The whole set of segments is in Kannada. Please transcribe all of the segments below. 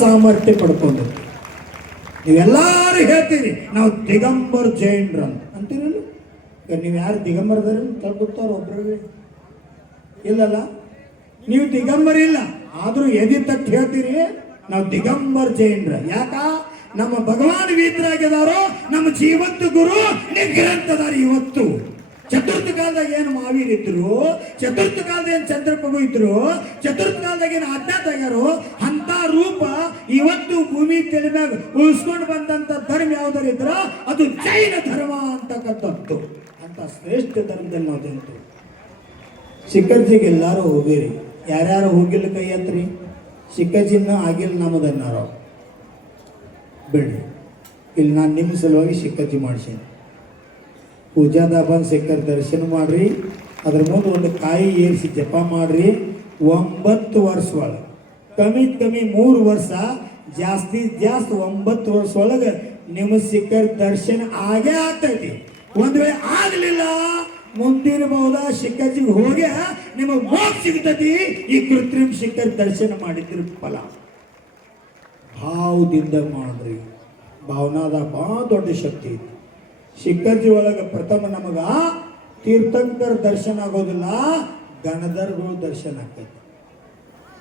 ಸಾಮರ್ಥ್ಯ ಪಡ್ಕೊಂಡು ನೀವೆಲ್ಲರೂ ಹೇಳ್ತೀರಿ, ನಾವು ದಿಗಂಬರ್ ಜೈನ್ರ ಅಂತ. ಅಂತೀರಲ್ಲ? ಈಗ ನೀವು ಯಾರು ದಿಗಂಬರದಾರ ತಗೊತ್ತಾರ ಒಬ್ಬರಿಗೆ ಇಲ್ಲಲ್ಲ? ನೀವು ದಿಗಂಬರ್ ಇಲ್ಲ ಆದರೂ ಎದಿ ಹೇಳ್ತೀರಿ, ನಾವು ದಿಗಂಬರ್ ಜೈನ್ರ. ಯಾಕ? ನಮ್ಮ ಭಗವಾನ್ ವೀತರಾಗಿದಾರೋ ನಮ್ಮ ಜೀವಂತ ಗುರು ನಿಗ್ರಂಥದಾರ ಇವತ್ತು. ಚತುರ್ಥ ಕಾಲದಾಗ ಏನು ಮಾವೀರ್ ಇದ್ರು ಚತುರ್ಥ ಕಾಲದ ಏನು ಚಂದ್ರಪ್ರಭು ಇದ್ರು ಚತುರ್ಥ ಕಾಲದಾಗ ಏನು ಆಗ್ಯಾರೋ ಅಂತ ರೂಪ ಇವತ್ತು ಭೂಮಿ ತೆಲಿಮ್ಯಾಗ ಉಳಿಸ್ಕೊಂಡು ಬಂದಂತ ಧರ್ಮ ಯಾವ್ದಾರು ಇದ್ರ, ಅದು ಜೈನ ಧರ್ಮ ಅಂತಕ್ಕಂಥದ್ದು. ಅಂತ ಶ್ರೇಷ್ಠ ಧರ್ಮದಲ್ಲಿ ನಾವು ಜನಿತು ಸಿಕ್ಕಜ್ಜಿಗೆ ಎಲ್ಲಾರು ಹೋಗಿರಿ. ಯಾರ್ಯಾರು ಹೋಗಿಲ್ಲ ಕೈ ಹತ್ರಿ ಸಿಕ್ಕಜ್ಜಿನ ಆಗಿಲ್ಲ ನಮ್ಮದನ್ನಾರೋ. ಬಿಡ್ರಿ. ಇಲ್ಲಿ ನಾನು ನಿಮ್ಮ ಸಲುವಾಗಿ ಸಿಕ್ಕಜ್ಜಿ ಮಾಡಿಸೀನಿ. ಪೂಜಾದ ಬಂದು ಸಿಕ್ಕರ್ ದರ್ಶನ ಮಾಡ್ರಿ. ಅದ್ರ ಮುಂದೆ ಒಂದು ಕಾಯಿ ಏರಿಸಿ ಜಪ ಮಾಡ್ರಿ. ಒಂಬತ್ತು ವರ್ಷ ಒಳಗೆ. ಕಮ್ಮಿ ಕಮ್ಮಿ ಮೂರು ವರ್ಷ, ಜಾಸ್ತಿ ಜಾಸ್ತಿ ಒಂಬತ್ತು ವರ್ಷ ಒಳಗೆ ನಿಮ್ಮ ಸಿಕ್ಕರ್ ದರ್ಶನ ಆಗೇ ಆಗ್ತೈತಿ. ಒಂದು ವೇಳೆ ಆಗಲಿಲ್ಲ, ಮುಂದಿನ ಬಹುದ ಶಿಖರ್ಜಿಗೆ ಹೋಗಿ ನಿಮಗೆ ಮೋಕ್ಷ ಸಿಗ್ತತಿ. ಈ ಕೃತ್ರಿಮ ಶಿಖರ್ ದರ್ಶನ ಮಾಡಿದ್ರ ಫಲ. ಭಾವದಿಂದ ಮಾಡ್ರಿ. ಭಾವನಾದ ಭಾಳ ದೊಡ್ಡ ಶಕ್ತಿ ಐತಿ. ಶಿಖರ್ಜಿ ಒಳಗೆ ಪ್ರಥಮ ನಮಗೆ ತೀರ್ಥಂಕರ ದರ್ಶನ ಆಗೋದಿಲ್ಲ, ಗಣಧರ್ಗಳು ದರ್ಶನ ಆಗ್ತೈತಿ.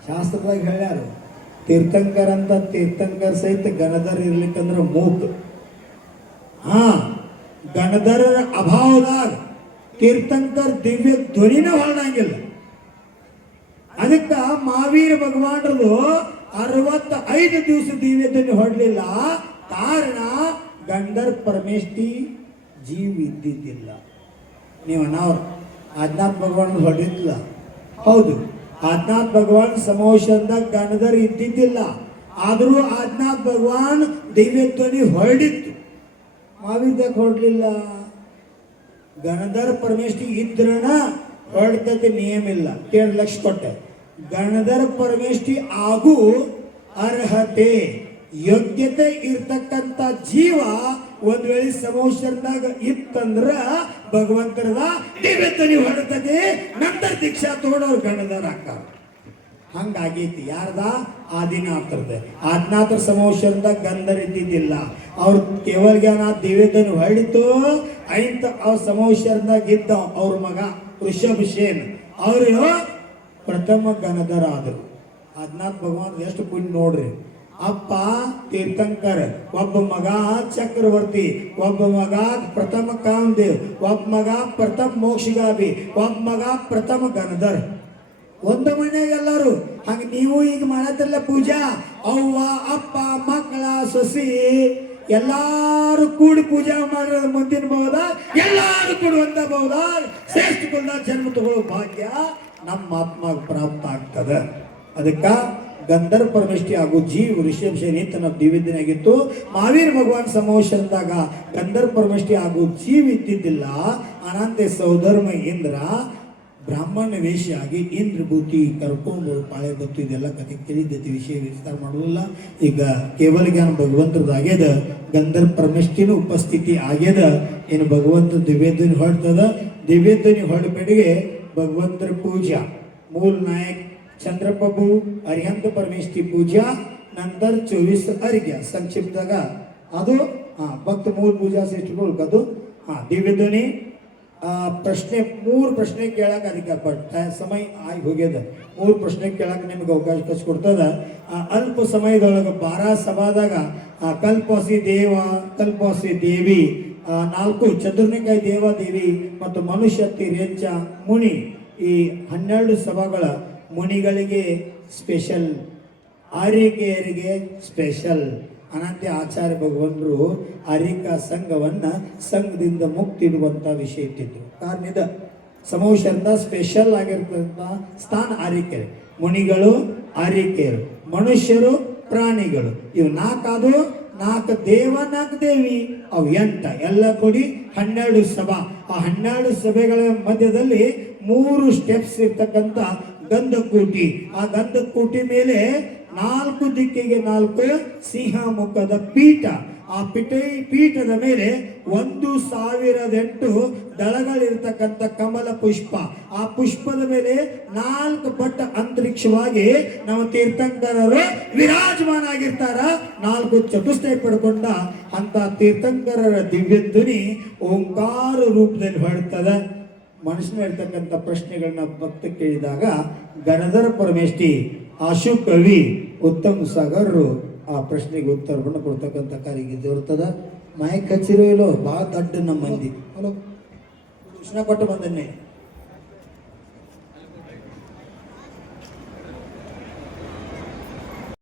ಶಾಸ್ತ್ರದಾಗ ಹೇಳ್ಯಾರ, ತೀರ್ಥಂಕರ್ ಅಂತ ತೀರ್ಥಂಕರ್ ಸಹಿತ ಗಣಧರ್ ಇರ್ಲಿಕ್ಕಂದ್ರೆ ಮೂಕ್. ಹಾ, ಗಣಧರರ ಅಭಾವದಾಗ ತೀರ್ಥಂಕರ್ ದಿವ್ಯ ಧ್ವನಿನ ಹೊರಡಂಗಿಲ್ಲ. ಅದಕ್ಕೆ ಮಾವೀರ ಭಗವಾನರು ಅರವತ್ತ ಐದು ದಿವಸ ದಿವ್ಯ ಧ್ವನಿ ಹೊಡಲಿಲ್ಲ ಕಾರಣ ಗಂಧರ್ ಪರಮೇಷ್ಠಿ ಜೀವ ಇದ್ದಿದ್ದಿಲ್ಲ. ನೀವು ನಾವು ಆಜ್ಞಾತ್ ಭಗವಾನ್ ಹೊರಡಿದ್ಲ ಹೌದು, ಆಜ್ಞಾತ್ ಭಗವಾನ್ ಸಮೋಷಂದ ಗಣಧರ್ ಇದ್ದಿದ್ದಿಲ್ಲ. ಆದರೂ ಆಜ್ಞಾತ್ ಭಗವಾನ್ ದೈವತ್ವನಿ ಹೊರಡಿತ್ತು. ಮಾವಿದ್ಯಾಕ ಹೊರಡ್ಲಿಲ್ಲ. ಗಣಧರ್ ಪರಮೇಷ್ಠಿ ಇದ್ರನ ಹೊರಡ್ತಕ್ಕೆ ನಿಯಮ ಇಲ್ಲ. ಕೇಳಿ ಲಕ್ಷ ಕೊಟ್ಟೆ. ಗಣಧರ್ ಪರಮೇಷ್ಠಿ ಆಗು ಅರ್ಹತೆ, ಯೋಗ್ಯತೆ ಇರ್ತಕ್ಕಂಥ ಜೀವ ಒಂದ್ ವೇಳೆ ಸಮೋಷರ್ನಾಗ ಇತ್ತಂದ್ರ ಭಗವಂತರದ ದಿವ್ಯತನಿ ಹೊರಡ್ತದೆ ನಂತರ ದೀಕ್ಷಾ ತಗೊಂಡವ್ರು ಗಣದಾರ ಹಾಕ್ತಾರ ಹಂಗಾಗೈತಿ, ಯಾರ್ದ? ಆದಿನಾಥರದ ಆದಿನಾಥರ ಸಮೋಷರದಾಗ ಗಂಧರ್ ಇದ್ದಿದ್ದಿಲ್ಲ. ಅವ್ರ ಕೇವಲ ಜ್ಞಾನ ದಿವ್ಯದನ್ನು ಹೊಳಿತು ಐಂತ ಅವ್ರ ಸಮೋಷರದಾಗ ಇದ್ದ ಅವ್ರ ಮಗ ಋಷಭ ಸೇನ್. ಅವರು ಪ್ರಥಮ ಗಣಧರ ಆದರು ಆದಿನಾಥ್ ಭಗವಾನ್ ಎಷ್ಟು ಪುಣ್ಯ ನೋಡ್ರಿ. ಅಪ್ಪ ತೀರ್ಥಂಕರ್, ಒಬ್ಬ ಮಗ ಚಕ್ರವರ್ತಿ, ಒಬ್ಬ ಮಗ ಪ್ರಥಮ ಕಾಮದೇವ್, ಒಬ್ಬ ಮಗ ಪ್ರಥಮ ಮೋಕ್ಷಗಾಮಿ, ಒಬ್ಬ ಮಗ ಪ್ರಥಮ ಗಣಧರ್ ಒಂದು ಮನೆಯಾಗ ಎಲ್ಲರೂ. ಹಂಗ ನೀವು ಈಗ ಮಾಡತ್ತಲ್ಲ ಪೂಜಾ? ಅವ್ವ, ಅಪ್ಪ, ಮಕ್ಕಳ, ಸೊಸಿ, ಎಲ್ಲಾರು ಕೂಡಿ ಪೂಜೆ ಮಾಡಿರೋದು ಮುಂದಿನ ಬಹುದ? ಎಲ್ಲಾರು ಕೂಡುವಂತ ಬಹುದ? ಶ್ರೇಷ್ಠ ಜನ್ಮ ತಗೊಳ್ಳೋ ಭಾಗ್ಯ ನಮ್ಮ ಆತ್ಮ ಪ್ರಾಪ್ತ ಆಗ್ತದ. ಅದಕ್ಕ ಗಂಧರ್ ಪರಮಿಷ್ಠಿ ಹಾಗೂ ಜೀವ ಋಷಭ ಶನಿ ತನ್ನ ದಿವ್ಯದಿನಾಗಿತ್ತು. ಭಗವಾನ್ ಭಗವಾನ್ ಸಮಾವೇಶದಾಗ ಗಂಧರ್ ಪರಮಿಷ್ಠಿ ಹಾಗೂ ಜೀವ್ ಇದ್ದಿದ್ದಿಲ್ಲ. ಅನಂತೆ ಸೌಧರ್ಮ ಇಂದ್ರ ಬ್ರಾಹ್ಮಣ ವೇಷಿಯಾಗಿ ಇಂದ್ರಭೂತಿ ಕರ್ಕೊಂಡು ಪಾಳೆ ಬತ್ತು ಇದೆಲ್ಲ ಕತೆ ಕೇಳಿದ್ದೈತಿ ವಿಷಯ ವಿಸ್ತಾರ ಮಾಡುವುದಿಲ್ಲ. ಈಗ ಕೇವಲ ಜ್ಞಾನ ಭಗವಂತರದ್ದು ಆಗ್ಯದ ಗಂಧರ್ ಪರಮಿಷ್ಠಿನ ಉಪಸ್ಥಿತಿ ಆಗ್ಯದ. ಏನು ಭಗವಂತ ದಿವ್ಯಧ್ವನಿ ಹೊರಡ್ತದ. ದಿವ್ಯಧ್ವನಿ ಹೊರಡಬೇಡಿಗೆ ಭಗವಂತರ ಪೂಜಾ ಮೂಲ ನಾಯಕ್ ಚಂದ್ರಪ್ರಭು ಅರಿಹಂತ ಪರಮೇಷ್ಠಿ ಪೂಜಾ ನಂತರ ಚೌಬೀಸ್ ಅರ್ಘ್ಯ ಸಂಕ್ಷಿಪ್ತದಾಗ ಅದು ಹಾ ಭಕ್ತ ಮೂರು ಪೂಜಾ ಶ್ರೇಷ್ಠಗಳು ಅದು ಹಾ ಆ, ಪ್ರಶ್ನೆ ಮೂರು ಪ್ರಶ್ನೆ ಕೇಳಕ್ ಅದಕ್ಕೆ ಸಮಯ ಆಗಿ ಹೋಗ್ಯದ. ಮೂರು ಪ್ರಶ್ನೆ ಕೇಳಕ್ ನಿಮ್ಗೆ ಅವಕಾಶ ಕಳ್ಸಿಕೊಡ್ತದ. ಆ, ಅಲ್ಪ ಸಮಯದೊಳಗೆ ಬಾರ ಸಭಾದಾಗ ಆ, ಕಲ್ಪವಾಸಿ ದೇವ ಕಲ್ಪವಾಸಿ ದೇವಿ ನಾಲ್ಕು ಚತುರ್ನಿಕಾಯಿ ದೇವ ದೇವಿ ಮತ್ತು ಮನುಷ್ಯತ್ತಿ ರೇಂಚ ಮುನಿ ಈ ಹನ್ನೆರಡು ಸಭಾಗಳ ಮುನಿಗಳಿಗೆ ಸ್ಪೆಷಲ್ ಆರ್ಯಕೆಯರಿಗೆ ಸ್ಪೆಷಲ್ ಅನಂತ ಆಚಾರ್ಯ ಭಗವಂತರು ಅರಿಕ ಸಂಘವನ್ನ ಸಂಘದಿಂದ ಮುಕ್ತಿ ಇಡುವಂಥ ವಿಷಯ ಇಟ್ಟಿದ್ರು. ಕಾರಣ ಇದು ಸ್ಪೆಷಲ್ ಆಗಿರ್ತಕ್ಕಂಥ ಸ್ಥಾನ ಆರ್ಯಿಕೆರೆ ಮುನಿಗಳು ಆರ್ಯಕೆಯರು, ಮನುಷ್ಯರು ಪ್ರಾಣಿಗಳು. ಇವು ನಾಲ್ಕಾದು ನಾಲ್ಕು ದೇವ ನಾಲ್ಕು ದೇವಿ. ಅವು ಎಂಟ, ಎಲ್ಲ ಕೊಡಿ ಹನ್ನೆರಡು ಸಭಾ. ಆ ಹನ್ನೆರಡು ಸಭೆಗಳ ಮಧ್ಯದಲ್ಲಿ ಮೂರು ಸ್ಟೆಪ್ಸ್ ಇರ್ತಕ್ಕಂಥ ಗಂಧಕೂಟಿ. ಆ ಗಂಧಕೋಟಿ ಮೇಲೆ ನಾಲ್ಕು ದಿಕ್ಕಿಗೆ ನಾಲ್ಕು ಸಿಂಹ ಮುಖದ ಪೀಠ. ಆ ಪೀಠ, ಪೀಠದ ಮೇಲೆ ಒಂದು ಸಾವಿರದ ಎಂಟು ದಳಗಳಿರ್ತಕ್ಕಂಥ ಕಮಲ ಪುಷ್ಪ. ಆ ಪುಷ್ಪದ ಮೇಲೆ ನಾಲ್ಕು ಪಟ್ಟ ಅಂತರಿಕ್ಷವಾಗಿ ನಮ್ಮ ತೀರ್ಥಂಕರರು ವಿರಾಜಮಾನ ಆಗಿರ್ತಾರ ನಾಲ್ಕು ಚತುಷ್ಟಯ ಪಡ್ಕೊಂಡ ಅಂತ ತೀರ್ಥಂಕರರ ದಿವ್ಯ ಧ್ವನಿ ಓಂಕಾರ ರೂಪದಲ್ಲಿ ಹೊರಡ್ತದ. ಮನುಷ್ಯನ ಇರ್ತಕ್ಕಂಥ ಪ್ರಶ್ನೆಗಳನ್ನ ಭಕ್ತ ಕೇಳಿದಾಗ ಗಣಧರ ಪರಮೇಶ್ಠಿ ಆಶು ಕವಿ, ಉತ್ತಮ್ ಸಾಗರರು ಆ ಪ್ರಶ್ನೆಗೆ ಉತ್ತರವನ್ನು ಕೊಡ್ತಕ್ಕಂಥ ಕಾರ್ಯ ಇರುತ್ತದೆ ಮೈಕ್ ಹಚ್ಚಿರೋ ಇಲ್ಲೋ ಭಾಳ ದೊಡ್ಡ ನಮ್ಮ ಮಂದಿ ಕೃಷ್ಣ ಕೊಟ್ಟು ಬಂದನ್ನೇ.